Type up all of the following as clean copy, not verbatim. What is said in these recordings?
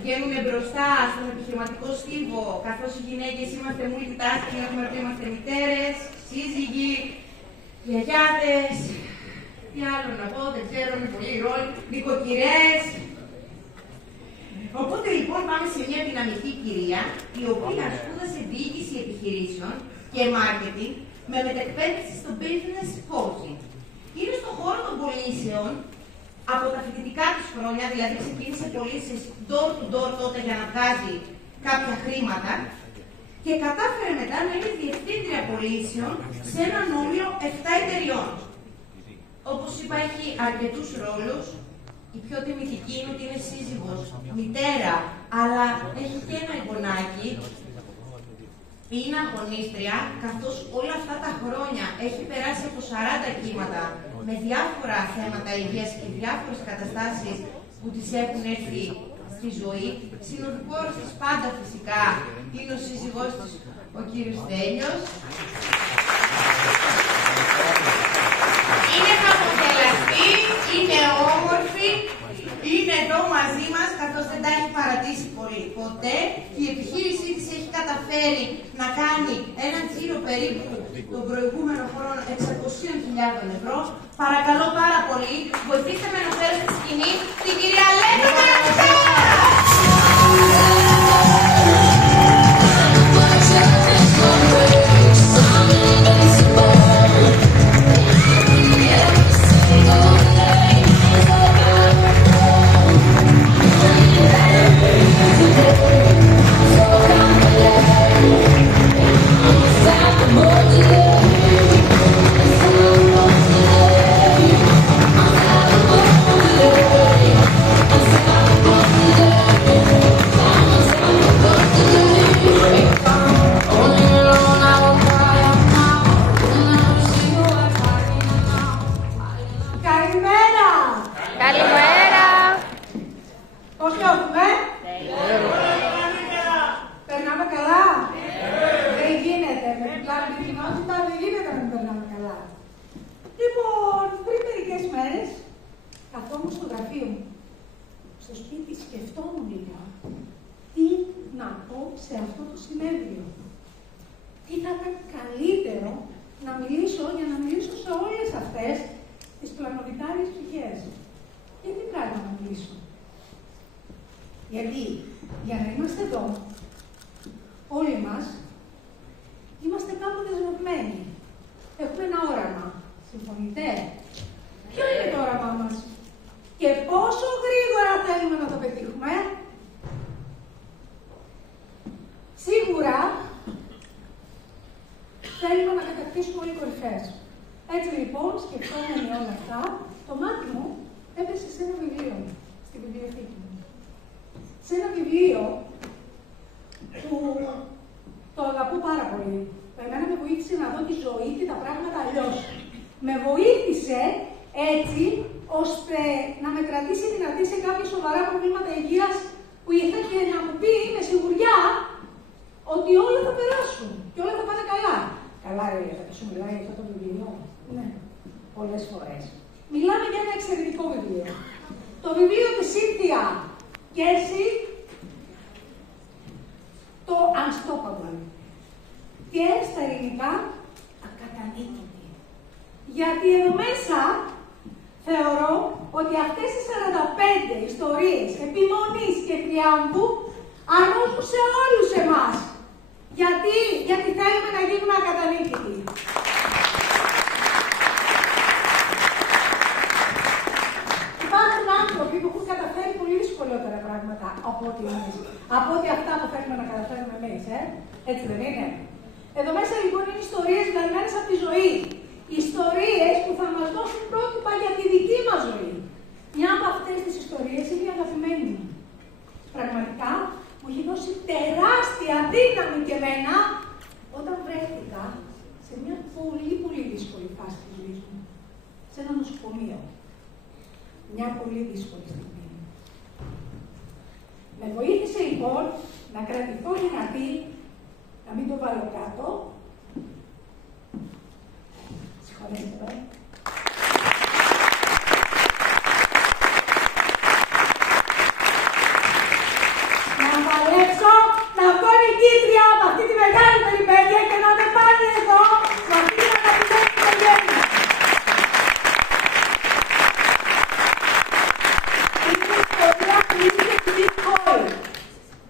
Βγαίνουν μπροστά στον επιχειρηματικό στίβο, καθώς οι γυναίκες είμαστε multitasking, έχουμε πει είμαστε μητέρες, σύζυγοι, γιαγιάδες, τι άλλο να πω, δεν ξέρω, είναι πολύ ρόλοι, νοικοκυρές. Οπότε λοιπόν πάμε σε μια δυναμική κυρία, η οποία σπούδασε διοίκηση επιχειρήσεων και marketing με μετεκπαίδευση στο business coaching. Είναι στον χώρο των πωλήσεων από τα φοιτητικά της χρόνια, δηλαδή ξεκίνησε πωλήσεις door to door τότε για να βγάζει κάποια χρήματα και κατάφερε μετά να είναι διευθύντρια πωλήσεων σε έναν όμιλο 7 εταιριών. Όπως είπα, έχει αρκετούς ρόλους. Η πιο τιμητική είναι ότι είναι σύζυγος, μητέρα, αλλά έχει και ένα εγγονάκι. Είναι αγωνίστρια, καθώς όλα αυτά τα χρόνια έχει περάσει από 40 κύματα με διάφορα θέματα υγείας και διάφορες καταστάσεις που της έχουν έρθει στη ζωή. Συνοδοιπόρος της πάντα φυσικά είναι ο σύζυγός της, ο κύριος Στέλιος. Είναι χαμογελαστή, είναι όμορφη, είναι εδώ μαζί μας, καθώς δεν τα έχει παρατήσει πολύ ποτέ. Η επιχείρησή της έχει καταφέρει να κάνει ένα τζίρο περίπου τον προηγούμενο χρόνο 600.000 ευρώ. Παρακαλώ πάρα πολύ, βοηθήστε με να φέρω στη σκηνή την κυρία Λένα Καρατσά!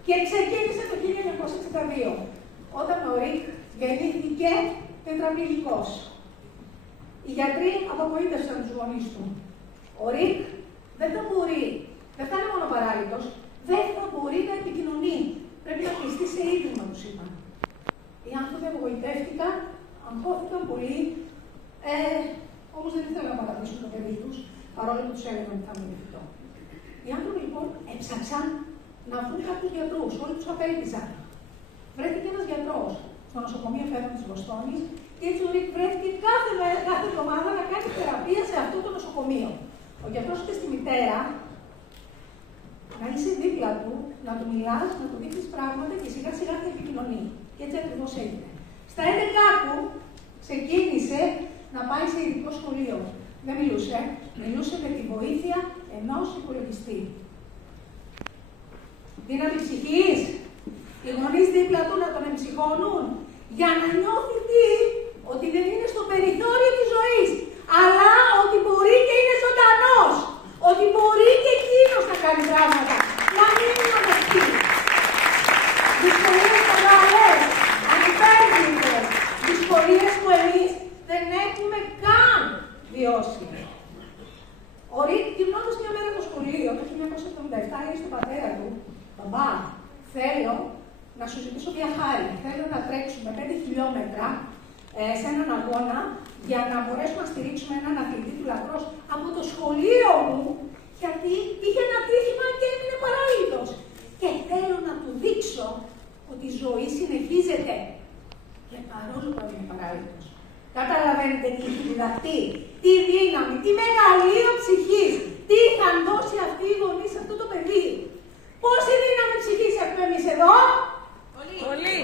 Και ξεκίνησε το 1962, όταν ο Ρικ γεννήθηκε τετραπληγικός. Οι γιατροί απογοήτευσαν τους γονείς του. Ο Ρικ δεν θα είναι μόνο παράλυτος, δεν θα μπορεί να επικοινωνεί. Πρέπει να κλειστεί σε ίδρυμα, τους είπαν. Οι άνθρωποι απογοητεύτηκαν, αγχώθηκαν πολύ, όμως δεν ήθελαν να παραδείσουν το παιδί τους, παρόλο που τους έλεγαν ότι θα είναι εφικτό. Οι άνθρωποι λοιπόν έψαξαν να βρουν κάποιους γιατρούς, όλοι τους απέλπιζαν. Βρέθηκε ένας γιατρός στο νοσοκομείο Φέρον της Βοστόνης και έτσι ο Ρικ βρέθηκε κάθε εβδομάδα να κάνει θεραπεία σε αυτό το νοσοκομείο. Ο γιατρός είπε στη μητέρα να είσαι δίπλα του, να του μιλάς, να του δείχνεις πράγματα και σιγά σιγά θα επικοινωνεί. Και έτσι ακριβώς έγινε. Στα 11 του ξεκίνησε να πάει σε ειδικό σχολείο. Δεν μιλούσε με τη βοήθεια ενός υπολογιστή. Δύναμη ψυχής, οι γονείς δίπλα του να τον εμψυχώνουν, για να νιώθει ότι δεν είναι στο περιθώριο της ζωής, αλλά ότι μπορεί και είναι ζωντανός, ότι μπορεί και εκείνος να κάνει πράγματα, να μην είναι μοναχή. Δυσκολίες μεγάλες, ανυπέρβλητες, δυσκολίες που εμείς δεν έχουμε καν βιώσει. Ο Ρικ, γυρνώντας μια μέρα στο σχολείο, το 1977, λέει στον πατέρα του, «Μπαμπά, θέλω να σου ζητήσω μια χάρη. Θέλω να τρέξουμε 5 χιλιόμετρα σε έναν αγώνα για να μπορέσουμε να στηρίξουμε έναν αθλητή του λακρός από το σχολείο μου, γιατί είχε ένα τύχημα και έμεινε παράλυτος. Και θέλω να του δείξω ότι η ζωή συνεχίζεται. Και παρόλο που είναι παράλυτος». Καταλαβαίνετε τι έχει διδαχτεί, τι δύναμη, τι μεγαλείο ψυχής, τι είχαν δώσει αυτοί οι γονείς σε αυτό το παιδί. Πόση δύναμη ψυχής έχουμε εμείς εδώ? Πολύ.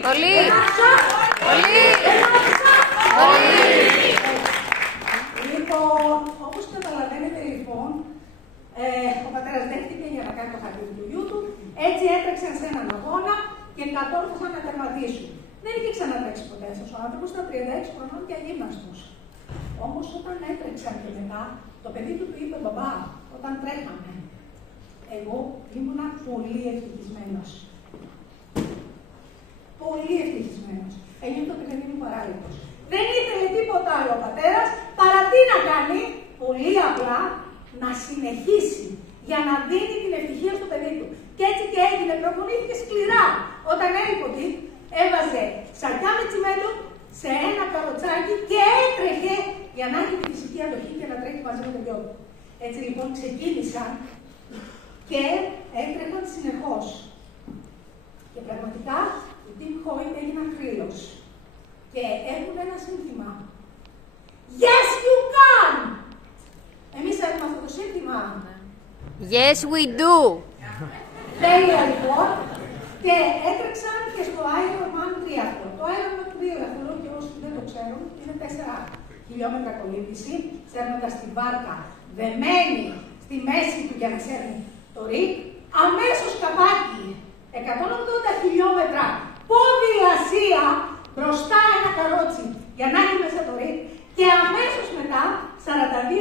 Λοιπόν, όπως καταλαβαίνετε λοιπόν, ο πατέρας δέχτηκε για να κάνει το χαρτί του γιού του, έτσι έτρεξαν σε έναν αγώνα και κατόρθωσαν να τερματίσουν. Δεν είχε ξανατρέξει ποτέ αυτός ο άνθρωπος, ήταν 36 χρονών και αγύμναστος. Όμως όταν έτρεξαν και μετά, το παιδί του είπε, «Μπαμπά, όταν τρέχαμε, εγώ ήμουνα πολύ ευτυχισμένος. Πολύ ευτυχισμένος. Ένιωθα ότι δεν ήμουν παράλυτος. Δεν ήθελε τίποτα άλλο ο πατέρας, παρά τι να κάνει, πολύ απλά να συνεχίσει για να δίνει την ευτυχία στο παιδί του. Και έτσι και έγινε, προπονήθηκε σκληρά. Όταν έλειπε, έβαζε σακιά με τσιμέντο σε ένα καροτσάκι και έτρεχε για να έχει τη φυσική αντοχή και να τρέχει μαζί με τον γιο του. Έτσι λοιπόν ξεκίνησαν και έτρεχαν συνεχώς. Και πραγματικά οι Team Hoyt έγιναν κρύος. Και έχουν ένα σύνθημα. Yes, you can! Εμείς έχουμε αυτό το σύνθημα. Yes, we do! Τέλεια λοιπόν. Και έτρεξαν και στο Ironman Triathlon. Το Ironman Triathlon, και όσοι δεν το ξέρουν, είναι 4 χιλιόμετρα κολύμβηση, σέρνοντας τη βάρκα δεμένη στη μέση του για να σέρνει το Ρικ, αμέσως καπάκι, 180 χιλιόμετρα ποδηλασία μπροστά ένα καρότσι για να έχει μέσα το Ρικ και αμέσως μετά 42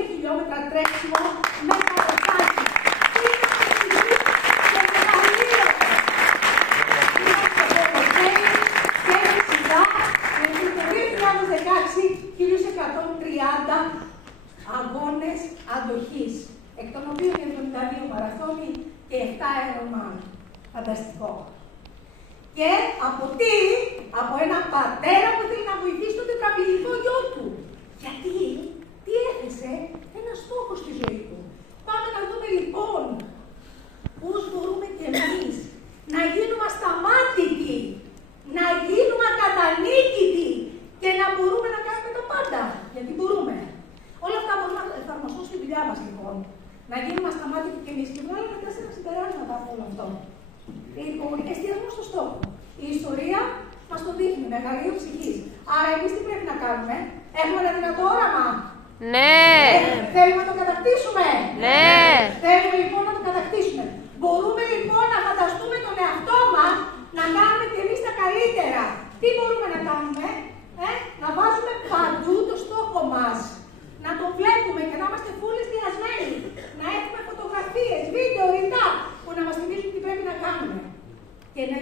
χιλιόμετρα τρέξιμο με καροτσάκι. Αγώνες αντοχής, εκ των οποίων είναι 72 μαραθώνοι και 7 Ironman. Φανταστικό. Και από τι? Από έναν πατέρα που θέλει να βοηθήσει τον τετραπληγικό γιο του. Γιατί? Τι έθεσε? Ένα στόχο στη ζωή του. Πάμε να δούμε λοιπόν πώς μπορούμε κι εμείς να γίνουμε ασταμάτητοι, να γίνουμε ακατανίκητοι και να μπορούμε να κάνουμε τα πάντα. Γιατί μπορούμε. Όλα αυτά μπορούν να εφαρμοστούν στη δουλειά μας λοιπόν. Να γίνουμε ασταμάτητοι κι εμείς και βγάλουμε 4 συμπεράσματα από όλο αυτό. Λοιπόν, εστιασμό στο στόχο. Η ιστορία μας το δείχνει, μεγαλείο ψυχής. Άρα εμείς τι πρέπει να κάνουμε? Έχουμε ένα δυνατό όραμα. Ναι. Θέλουμε να το κατακτήσουμε. Ναι. Θέλουμε λοιπόν να το κατακτήσουμε. Μπορούμε λοιπόν να φανταστούμε τον εαυτό μας να κάνουμε κι εμείς τα καλύτερα. Τι μπορούμε να κάνουμε? Να βάζουμε παντού το στόχο μας. Να το βλέπουμε και να είμαστε φούλες διασμένοι. Να έχουμε φωτογραφίες, βίντεο, ρητά που να μας θυμίζουν τι πρέπει να κάνουμε. Και να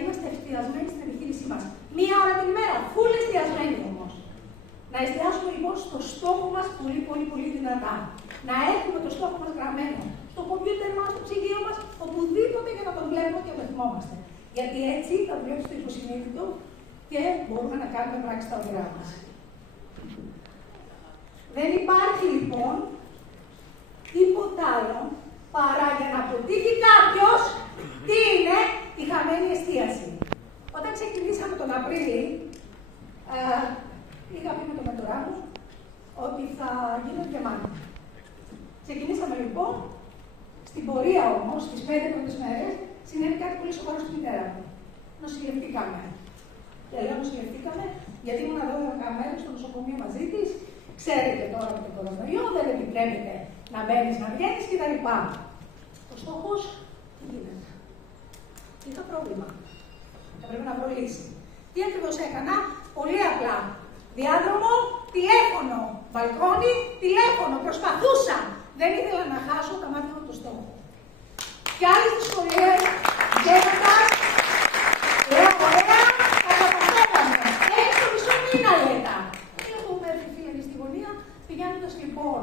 πολύ δυνατά. Να έχουμε το στόχο μας γραμμένο στο κομπιούτερ μας, στο ψυγείο μας, οπουδήποτε για να τον βλέπουμε και να το θυμόμαστε. Γιατί έτσι θα δουλεύει στο υποσυνείδητο και μπορούμε να κάνουμε πράξη στα όνειρά μας. Δεν υπάρχει λοιπόν τίποτα άλλο παρά για να αποτύχει κάποιος τι είναι η χαμένη εστίαση. Όταν ξεκινήσαμε τον Απρίλη, είχα πει με τον μεντορά μου ότι θα γίνω διαμάντη. Ξεκινήσαμε λοιπόν, στην πορεία όμως, τις 5 πρώτες μέρες, συνέβη κάτι πολύ σοβαρό στη μητέρα μου. Νοσηλευτήκαμε. Και λέω νοσηλευτήκαμε, γιατί ήμουν 12 μέρες στο νοσοκομείο μαζί της. Ξέρετε τώρα με τον κορονοϊό, δεν επιτρέπεται να μπαίνεις, να βγαίνεις κτλ. Ο στόχος, τι γίνεται. Είχα πρόβλημα. Θα πρέπει να βρω λύση. Τι ακριβώς έκανα, πολύ απλά. Διάδρομο, τηλέφωνο, μπαλκόνι, τηλέφωνο. Προσπαθούσα. Δεν ήθελα να χάσω τα μάτια μου το στόχο. Και άλλες δυσκολίες, γέροντας, λέω ωραία, θα τα καταφέραμε. Έχει το μισό μήνα λέτα. Έχουμε έρθει φίλοι στη γωνία, πηγαίνοντας λοιπόν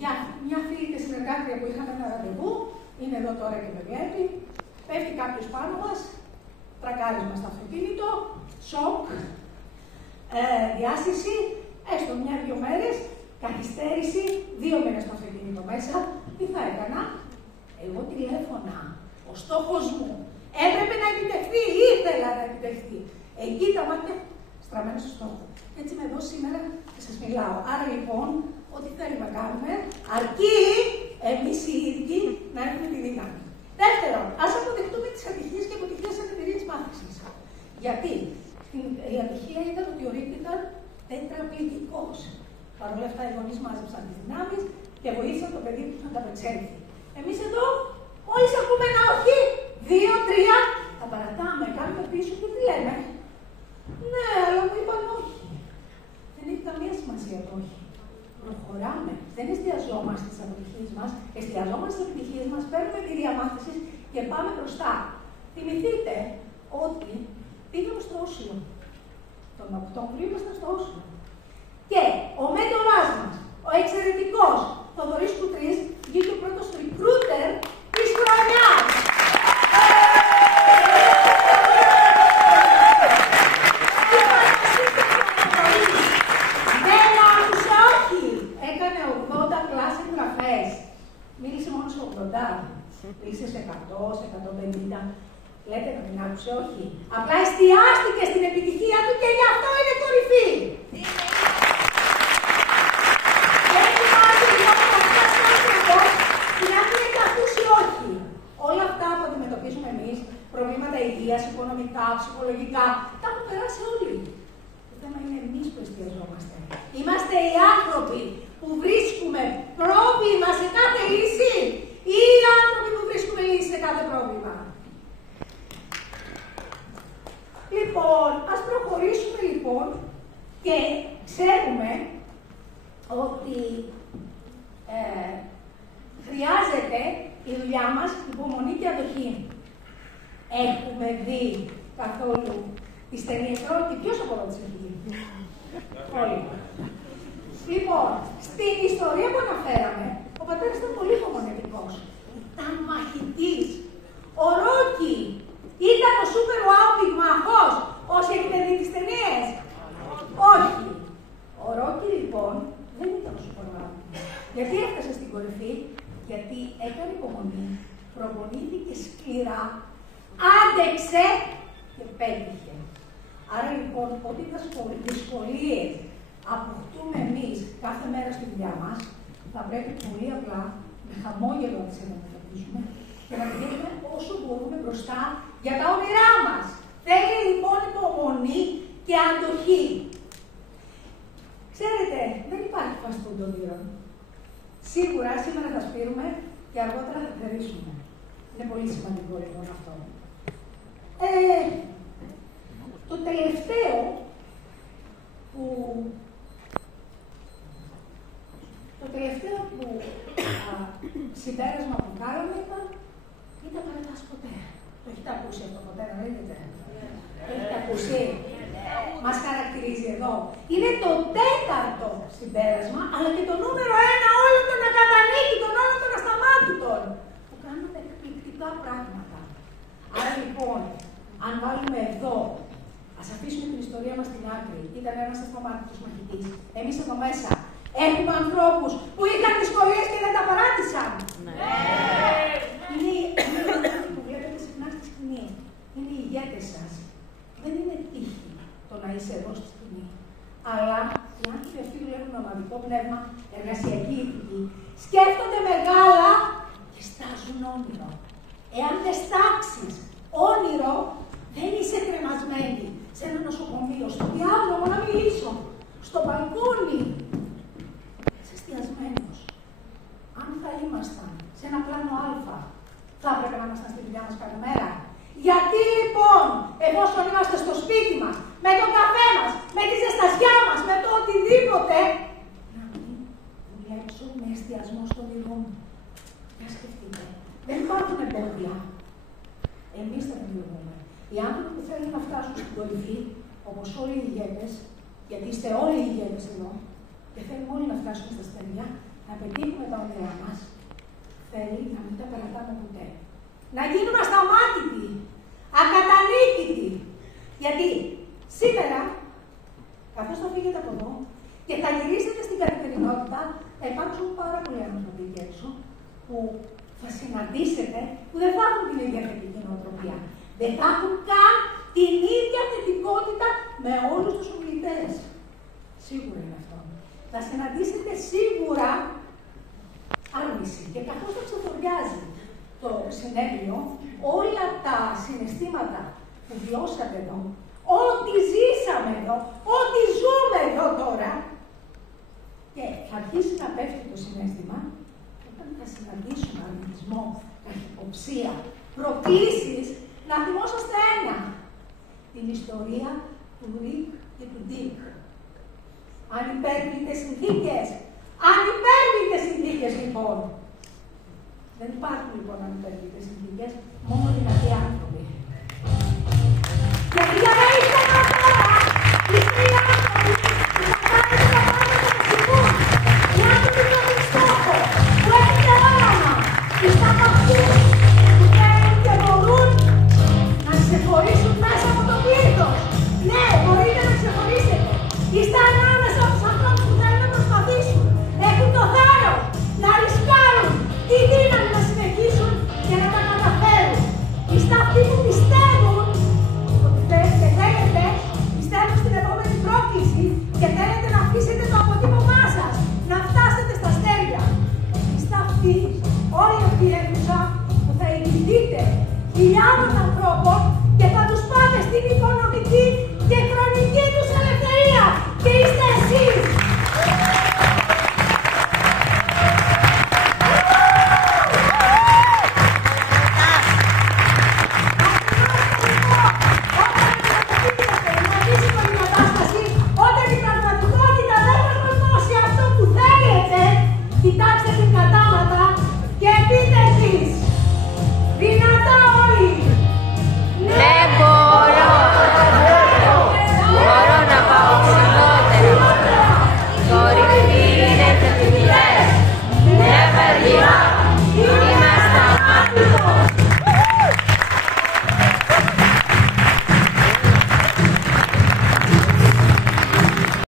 για μια φίλη και συνεργάτρια που είχαμε ένα ραντεβού, είναι εδώ τώρα και με βλέπει, πέφτει κάποιος πάνω μας, τρακάρισμα στο αυτοκίνητο, σοκ, διάστηση, έστω 1-2 μέρες, καθυστέρηση, 2 μήνες στο αυτοκίνητο μέσα. Τι θα έκανα, εγώ τηλέφωνα, ο στόχος μου έπρεπε να επιτευχθεί, ήθελα να επιτευχθεί. Εκεί τα μάτια στραμμένα στο στόχο. Έτσι είμαι εδώ σήμερα και σας μιλάω. Άρα λοιπόν, ό,τι θέλουμε να κάνουμε, αρκεί εμείς οι ίδιοι να έχουμε τη δύναμη. Δεύτερον, ας αποδεχτούμε τις ατυχίες και αποτυχίες σαν εταιρείες μάθησης. Γιατί η ατυχία ήταν ότι ο Ρίκ ήταν τετραπληγικός. Παρ' όλα αυτά, οι γονείς μάζεψαν τις δυνάμεις και βοήθησαν το παιδί του να ταπετσέλθει. Εμείς εδώ, μόλις ακούμε ένα όχι, 2-3, τα παρατάμε, κάνουμε πίσω και τι λέμε. Ναι, αλλά μου είπαν όχι. Δεν έχει καμία σημασία το όχι. Προχωράμε. Δεν εστιαζόμαστε στις αποτυχίες μας, εστιαζόμαστε στις επιτυχίες μας, παίρνουμε τη διαμάθηση και πάμε μπροστά. Θυμηθείτε ότι πήγαμε στο Όσλο. Τον Οκτώβριο ήμασταν στο Όσλο. Και ο μέντορας μας, ο εξαιρετικός Θοδωρής Κουτρής, βγήκε ο πρώτος recruiter της χρονιάς. Δεν άκουσε όχι. Έκανε 80 κλάσεις εγγραφές. Μίλησε μόνο σε 80. Μίλησε σε 100, σε 150. Λέτε να μην άκουσε όχι. Απλά εστιάστηκε στην επιτυχία του και γι' αυτό είναι κορυφή. Δεν υπάρχει λοιπόν να φτάσει εδώ και να μην έχει ακούσει όχι. Όλα αυτά που αντιμετωπίζουμε εμείς, προβλήματα υγείας, οικονομικά, ψυχολογικά, τα έχουν περάσει όλοι. Το θέμα είναι εμείς που εστιαζόμαστε. Είμαστε οι άνθρωποι που βρίσκουμε πρόβλημα σε κάθε λύση ή οι άνθρωποι που βρίσκουμε λύση σε κάθε πρόβλημα. Λοιπόν, ας προχωρήσουμε λοιπόν και ξέρουμε ότι χρειάζεται η δουλειά μας υπομονή και αντοχή. Έχουμε δει καθόλου τις ταινίες Ρόκι, ποιος από εδώ τις έχει δει? Όλοι. Λοιπόν, στην ιστορία που αναφέραμε, ο πατέρας ήταν πολύ υπομονετικός. Ήταν μαχητής. Ο Ρόκι ήταν ο σούπερ wow πυγμαχός, όσοι έχετε δει τις ταινίες. Όχι. Ο Ρόκι λοιπόν δεν ήταν ο σούπερ wow. Γιατί έφτασε στην κορυφή? Γιατί έκανε υπομονή, προπονήθηκε σκληρά, άντεξε και πέτυχε. Άρα λοιπόν, ό,τι δυσκολίες αποκτούμε εμείς κάθε μέρα στη δουλειά μας, θα πρέπει πολύ απλά με χαμόγελο να τις αντιμετωπίζουμε και να πηγαίνουμε όσο μπορούμε μπροστά για τα όνειρά μας. Θέλει λοιπόν υπομονή και αντοχή. Ξέρετε, δεν υπάρχει fast food όνειρων. Σίγουρα σήμερα θα σπείρουμε και αργότερα θα θερήσουμε. Είναι πολύ σημαντικό λοιπόν αυτό. Το τελευταίο που συμπέρασμα που κάναμε ήταν «Μην τα παρατάς ποτέ». Το έχετε ακούσει αυτό ποτέ, να δείτε? Το έχετε ακούσει? Μας χαρακτηρίζει εδώ. Είναι το 4ο συμπέρασμα, αλλά και το νούμερο 1 όλων των ακατανίκητων, όλων των ασταμάτητων, που κάνουν εκπληκτικά πράγματα. Άρα λοιπόν, αν βάλουμε εδώ, ας αφήσουμε την ιστορία μας στην άκρη, ήταν ένας ασταμάτητος μαχητής. Εμείς εδώ μέσα έχουμε ανθρώπους που είχαν δυσκολίες και δεν τα παράτησαν. Είναι οι άνθρωποι που βλέπετε συχνά στη σκηνή. Είναι οι ηγέτες σας. Δεν είναι τύχη το να είσαι εδώ στη σκηνή. Αλλά οι άνθρωποι αυτοί δουλεύουν με ομαδικό πνεύμα, εργασιακή ηθική, σκέφτονται μεγάλα και στάζουν όνειρο. Εάν δεν στάξεις όνειρο, δεν είσαι κρεμασμένη σε ένα νοσοκομείο, στο διάδρομο να μιλήσω, στο μπαλκόνι. Είσαι εστιασμένος. Αν θα ήμασταν σε ένα πλάνο Α, θα έπρεπε να ήμασταν στη δουλειά μας κάθε μέρα. Γιατί λοιπόν, εφόσον είμαστε στο σπίτι μας, με τον καφέ μας, με τη ζεστασιά μας, με το οτιδήποτε, να μην δουλέψω με εστιασμό στο όνειρό μου. Για σκεφτείτε, δεν υπάρχουν εμπόδια. Εμείς τα δημιουργούμε. Οι άνθρωποι που θέλουν να φτάσουν στην κορυφή, όπως όλοι οι ηγέτες, γιατί είστε όλοι οι ηγέτες εδώ, και θέλουμε όλοι να φτάσουμε στα στεριά, να πετύχουμε τα όνειρά μας, θέλει να μην τα παρατάμε ποτέ. Να γίνουμε ασταμάτητοι, ακατανίκητοι. Γιατί σήμερα, καθώς θα φύγετε από εδώ και θα γυρίσετε στην καθημερινότητα, θα υπάρξουν πάρα πολλοί άνθρωποι εκεί έξω που θα συναντήσετε που δεν θα έχουν την ίδια θετική νοοτροπία. Δεν θα έχουν καν την ίδια θετικότητα με όλους τους ομιλητές. Σίγουρα είναι αυτό. Θα συναντήσετε σίγουρα άρνηση. Και καθώς θα ξεφοριάζει το συνέδριο, όλα τα συναισθήματα που βιώσατε εδώ, ό,τι ζήσαμε εδώ, ό,τι ζούμε εδώ τώρα, και θα αρχίσει να πέφτει το συναίσθημα όταν θα συναντήσουμε αρνητισμό, καχυποψία, προκλήσεις, να θυμόσαστε ένα. Την ιστορία του Ρικ και του Ντίκ. Ανυπέρβλητες συνθήκες. Ανυπέρβλητες συνθήκες λοιπόν. Δεν υπάρχουν λοιπόν ανυπέρβλητες συνθήκες, μόνο δυνατοί άνθρωποι. Γιατί για να είστε εδώ τώρα, είστε οι άνθρωποι που θα κάνετε τα πάντα να συμβούν. Οι άνθρωποι που έχουν στόχο, που έχετε όραμα. Είστε από αυτούς που θέλουν και μπορούν να ξεχωρίσουν μέσα από το πλήθος. Ναι, μπορείτε να ξεχωρίσετε. Είστε ανάμεσα από τους ανθρώπους που θέλουν να προσπαθήσουν. Έχουν το θάρρος να ρισκάρουν, τη δύναμη να συνεχίσουν και να τα καταφέρουν. Είστε αυτοί που πιστεύουν ότι θέλετε, πιστεύουν στην επόμενη πρόκληση και θέλετε να αφήσετε το αποτύπωμά σας, να φτάσετε στα αστέρια. Είστε αυτοί, όλοι αυτοί οι αίθουσα, που θα ηγηθείτε χιλιάδων ανθρώπων και θα τους πάτε στην οικονομική